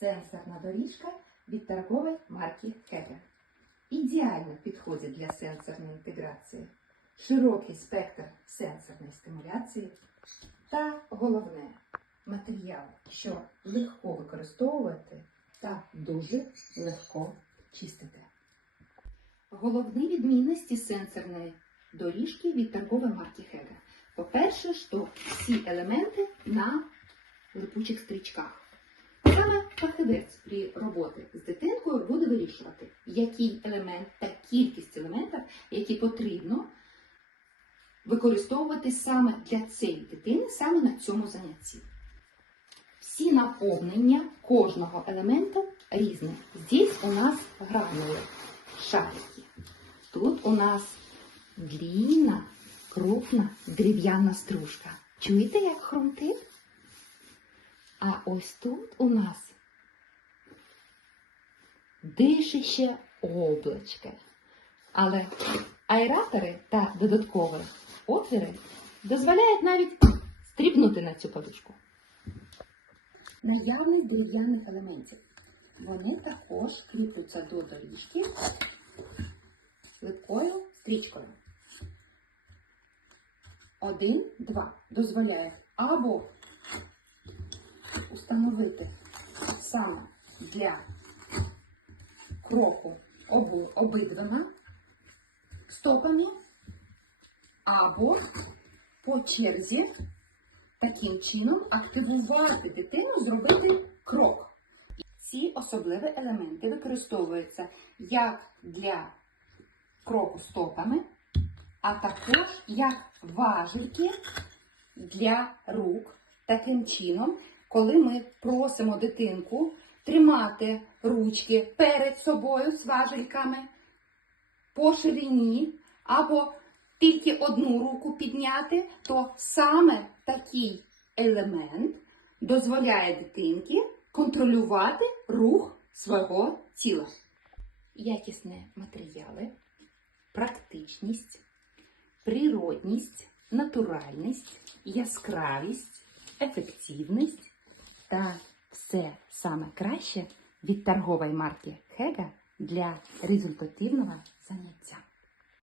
Сенсорна доріжка від торгової марки Hega. Ідеально підходить для сенсорної інтеграції, широкий спектр сенсорної стимуляції та головне матеріал, що легко використовувати та дуже легко чистити. Головні відмінності сенсорної доріжки від торгової марки Hega. По-перше, що всі елементи на липучих стрічках. Фахівець при роботі з дитинкою буде вирішувати, який елемент та кількість елементів, які потрібно використовувати саме для цієї дитини, саме на цьому занятті. Всі наповнення кожного елементу різні. Здесь у нас гранули, шарики. Тут у нас длинна, крупна дерев'яна стружка. Чуєте, як хрумтить? А ось тут у нас дишище облачко. Але аератори та додаткові отвіри дозволяють навіть стрібнути на цю подушку. Наявність дерев'яних елементів. Вони також кріпляться до доріжки липкою стрічкою. Один, два дозволяє або установити саме для кроку обу, обидвома стопами, або по черзі таким чином активувати дитину, зробити крок. Ці особливі елементи використовуються як для кроку стопами, а також як важельки для рук. Таким чином, коли ми просимо дитинку тримати ручки перед собою з важельками по ширині, або тільки одну руку підняти, то саме такий елемент дозволяє дитинці контролювати рух свого тіла. Якісні матеріали, практичність, природність, натуральність, яскравість, ефективність та все саме краще від торгової марки Хега для результативного заняття.